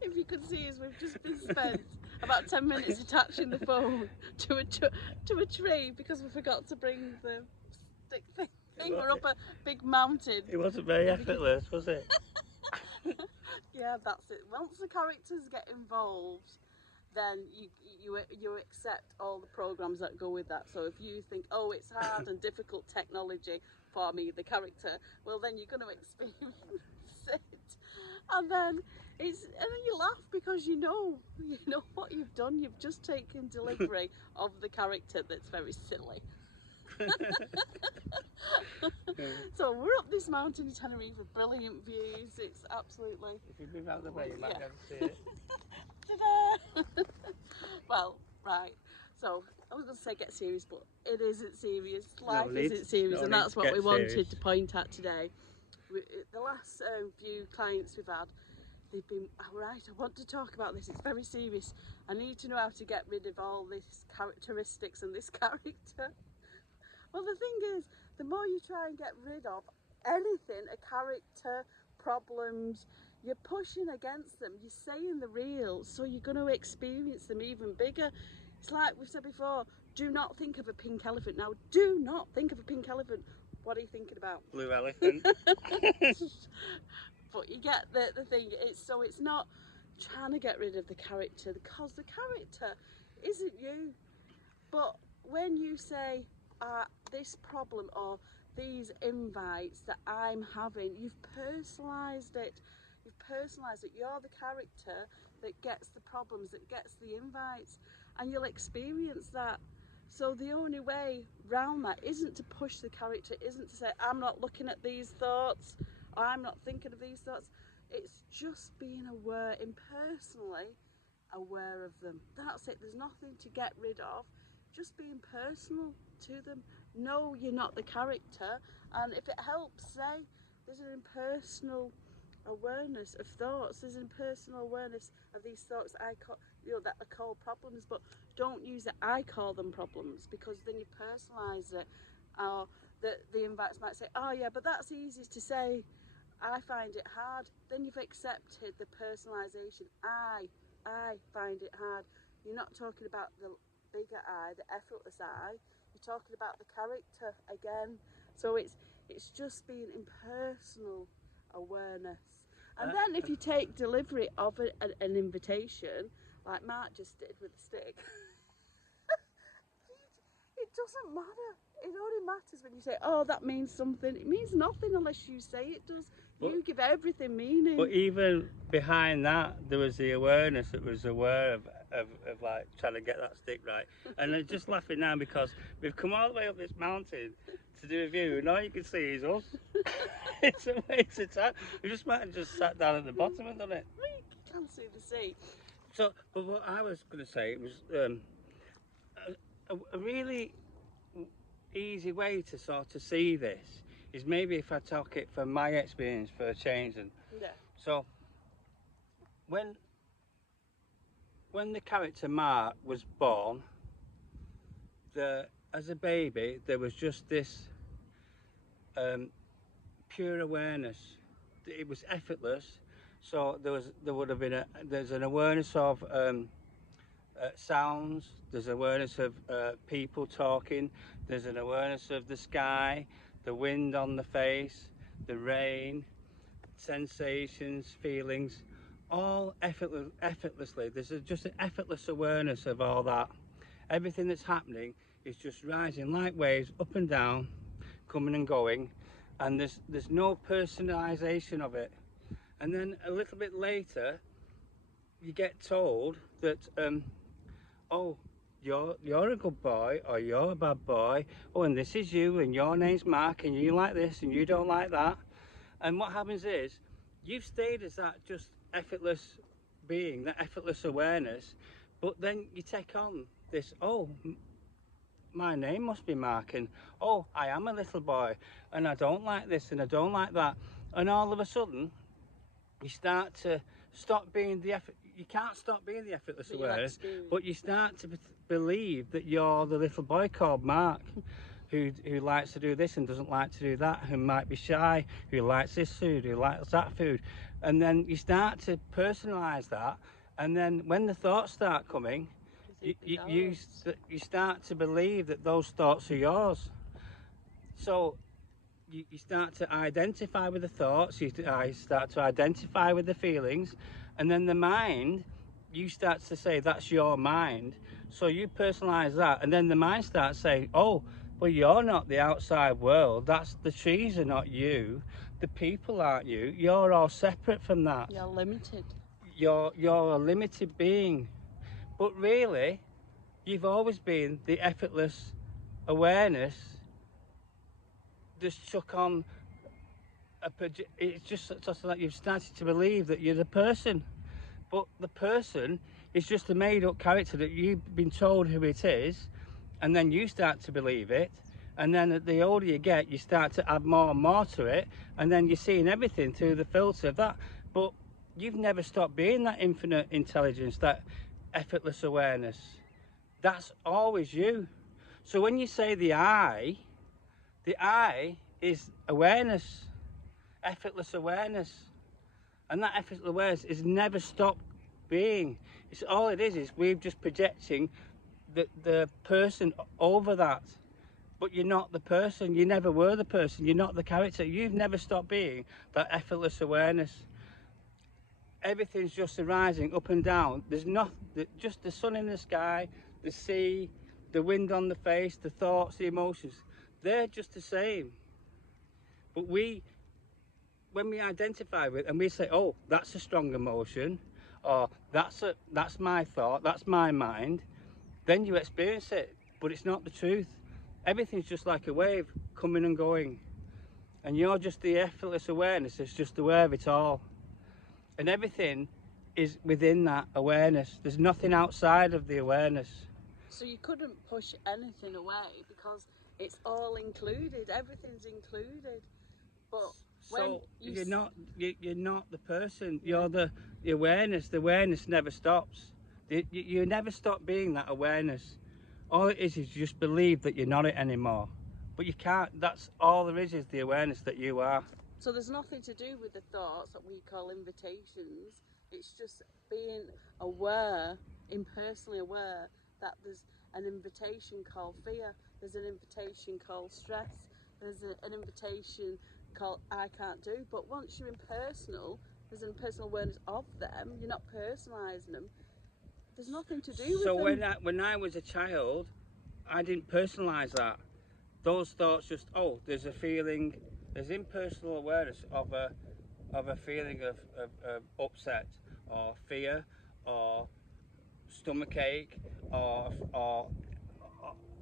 If you could see us, we've just been spent about 10 minutes attaching the phone to a tree because we forgot to bring the stick thing. We're up a big mountain. It wasn't very effortless, was it? Yeah, that's it. Once the characters get involved, then you accept all the programs that go with that. So if you think, oh, it's hard and difficult technology for me, the character, well, then you're going to experience it, and then you laugh because you know what you've done. You've just taken delivery of the character that's very silly. So we're up this mountain in Tenerife with brilliant views. It's absolutely. If you move out of the way, you might be able to see it. Ta-da! Well, right. So I was going to say get serious, but it isn't serious. Life isn't serious, and that's what we wanted to point at today. The last few clients we've had, they've been, all right, I want to talk about this. It's very serious. I need to know how to get rid of all these characteristics and this character. Well, the thing is, the more you try and get rid of anything, a character, problems, you're pushing against them, you're saying the real, so you're going to experience them even bigger. It's like we've said before, do not think of a pink elephant. Now, do not think of a pink elephant. What are you thinking about? Blue elephant. But you get the thing. It's not trying to get rid of the character, because the character isn't you. But when you say, this problem or these invites that I'm having, you've personalised it. You've personalised it. You're the character that gets the problems, that gets the invites, and you'll experience that. So the only way round that isn't to push the character, isn't to say, I'm not looking at these thoughts, or I'm not thinking of these thoughts. It's just being aware, impersonally aware of them. That's it. There's nothing to get rid of. Just being personal to them. No, you're not the character. And if it helps, say there's an impersonal awareness of thoughts. There's an impersonal awareness of these thoughts that I call, that are called problems. But don't use it. I call them problems, because then you personalise it. Or the invites might say, oh yeah, but that's easy to say. I find it hard. Then you've accepted the personalisation. I find it hard. You're not talking about the bigger I, the effortless I. You're talking about the character again. So it's just being impersonal awareness. And then if you take delivery of an invitation, like Mark just did with the stick, it doesn't matter. It only matters when you say, oh, that means something. It means nothing unless you say it does. You give everything meaning. But even behind that, there was the awareness that was aware of like trying to get that stick right. And I'm just laughing now because we've come all the way up this mountain to do a view, and all you can see is us. It's a waste of time. We just might have just sat down at the bottom and done it. You can't see the sea. So, but what I was going to say was a really easy way to sort of see this is maybe if I talk it from my experience for a change. And yeah. So when the character Mark was born, as a baby there was just this pure awareness. It was effortless. So there's an awareness of sounds, there's awareness of people talking, there's an awareness of the sky, the wind on the face, the rain, sensations, feelings, all effortlessly. There's just an effortless awareness of all that. Everything that's happening is just rising like waves, up and down, coming and going, and there's no personalisation of it. And then a little bit later you get told that oh, you're a good boy, or you're a bad boy, oh, and this is you, and your name's Mark, and you like this and you don't like that. And what happens is you've stayed as that just effortless being, that effortless awareness, but then you take on this, oh, my name must be Mark, and oh, I am a little boy, and I don't like this and I don't like that. And all of a sudden you start to stop being you can't stop being the effortless awareness, but you start to believe that you're the little boy called Mark. who likes to do this and doesn't like to do that, who might be shy, who likes this food, who likes that food. And then you start to personalize that, and then when the thoughts start coming, you start to believe that those thoughts are yours. So you start to identify with the thoughts, you start to identify with the feelings, and then the mind, you start to say that's your mind. So you personalize that, and then the mind starts saying, oh, well, you're not the outside world. That's the trees are not you. The people aren't you. You're all separate from that. You're limited. You're a limited being. But really, you've always been the effortless awareness. Just took on it's just like you've started to believe that you're the person. But the person is just a made-up character that you've been told who it is, and then you start to believe it, and then the older you get, you start to add more and more to it, and then you're seeing everything through the filter of that. But you've never stopped being that infinite intelligence, that effortless awareness. That's always you. So when you say the I is awareness, effortless awareness. And that effortless awareness is never stopped being. It's all it is we're just projecting the person over that. But you're not the person. You never were the person. You're not the character. You've never stopped being that effortless awareness. Everything's just arising up and down. There's not just the sun in the sky, the sea, the wind on the face, the thoughts, the emotions. They're just the same. But when we identify with and we say, oh, that's a strong emotion, or that's my thought, that's my mind, then you experience it. But it's not the truth. Everything's just like a wave coming and going, and you're just the effortless awareness that's just aware of it all, and everything is within that awareness. There's nothing outside of the awareness. So you couldn't push anything away because it's all included. Everything's included. But so you're not the person. You're the awareness. The awareness never stops. You never stop being that awareness. All it is you just believe that you're not it anymore. But you can't. That's all there is the awareness that you are. So there's nothing to do with the thoughts that we call invitations. It's just being aware, impersonally aware, that there's an invitation called fear. There's an invitation called stress. There's an invitation called I can't do. But once you're impersonal, there's an impersonal awareness of them. You're not personalising them. There's nothing to do with them. So when I was a child, I didn't personalise that. Those thoughts just, oh, there's a feeling, there's impersonal awareness of a feeling of upset or fear or stomachache or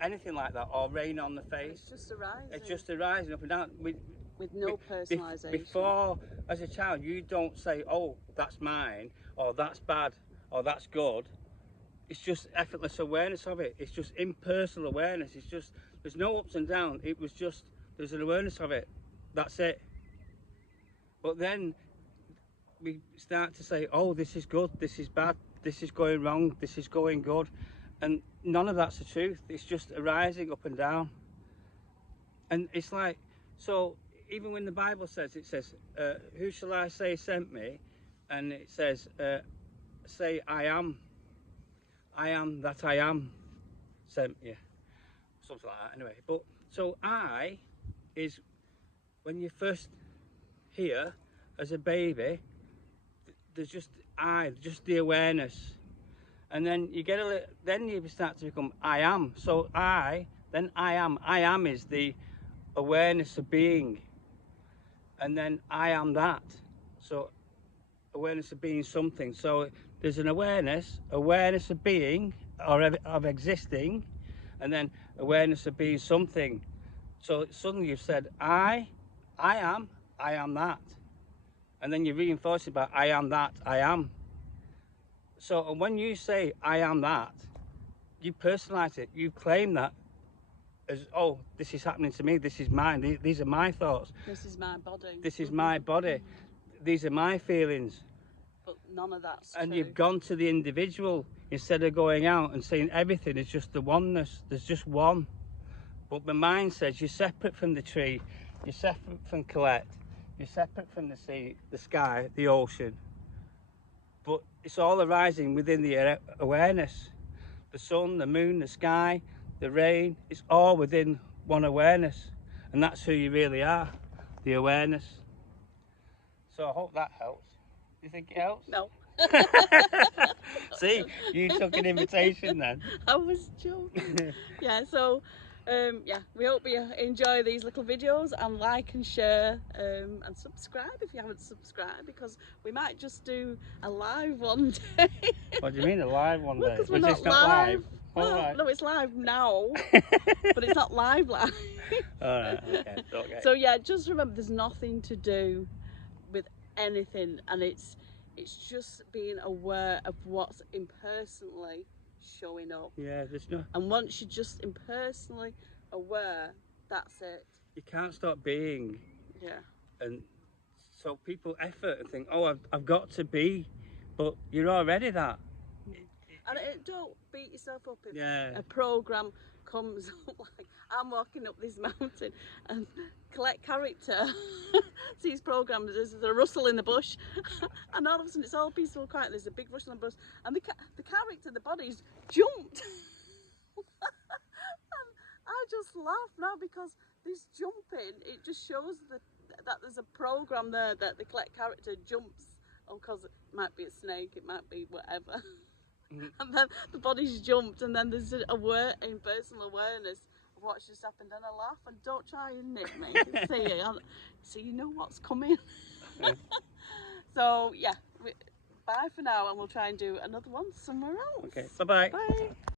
anything like that, or rain on the face. It's just arising. It's just arising up and down. With no personalisation. Before, as a child, you don't say, oh, that's mine, or that's bad, or that's good. It's just effortless awareness of it. It's just impersonal awareness. It's just, there's no ups and downs. It was just, there's an awareness of it. That's it. But then we start to say, oh, this is good, this is bad, this is going wrong, this is going good. And none of that's the truth. It's just arising up and down. And it's like, so even when the Bible says, it says, who shall I say sent me? And it says, say, I am that I am sent you. Something like that, anyway. But, so I is, when you first hear as a baby, there's just just the awareness. And then you get then you start to become I am. So then I am. I am is the awareness of being. And then I am that. So awareness of being something. So there's an awareness of being or of existing, and then awareness of being something. So suddenly you've said I am that. And then you reinforce it by I am that, I am. So when you say I am that, you personalize it, you claim that as, oh, this is happening to me, this is mine, these are my thoughts. This is my body. This is my body. These are my feelings. But none of that's And true. You've gone to the individual instead of going out and saying everything is just the oneness. There's just one. But my mind says you're separate from the tree, you're separate from Colette, you're separate from the sea, the sky, the ocean. But it's all arising within the awareness. The sun, the moon, the sky, the rain, it's all within one awareness. And that's who you really are, the awareness. So I hope that helps. Do you think it helps? No. See, you took an invitation then. I was joking. Yeah, so yeah, we hope you enjoy these little videos, and like and share and subscribe if you haven't subscribed, because we might just do a live one day. What do you mean a live one day? Because we're Was not this not live? Well, Alright. no, it's live now, but it's not live. Alright, okay. So yeah, just remember there's nothing to do with anything, and it's just being aware of what's impersonally showing up. Yeah, there's no... And once you're just impersonally aware, that's it. You can't stop being. Yeah. And so people effort and think, oh, I've got to be, but you're already that. And don't beat yourself up if Yeah. a program comes up, like I'm walking up this mountain and Colette character sees programs, there's a rustle in the bush, and all of a sudden it's all peaceful, quiet, there's a big rustle in the bush, and the character, the body's jumped. And I just laugh now, because this jumping, it just shows that there's a program there that the Colette character jumps, because it might be a snake, it might be whatever. And then the body's jumped, and then there's an impersonal awareness of what's just happened, and I laugh. And don't try and nip me. So you know what's coming. So yeah, bye for now, and we'll try and do another one somewhere else. Okay, bye-bye. Bye.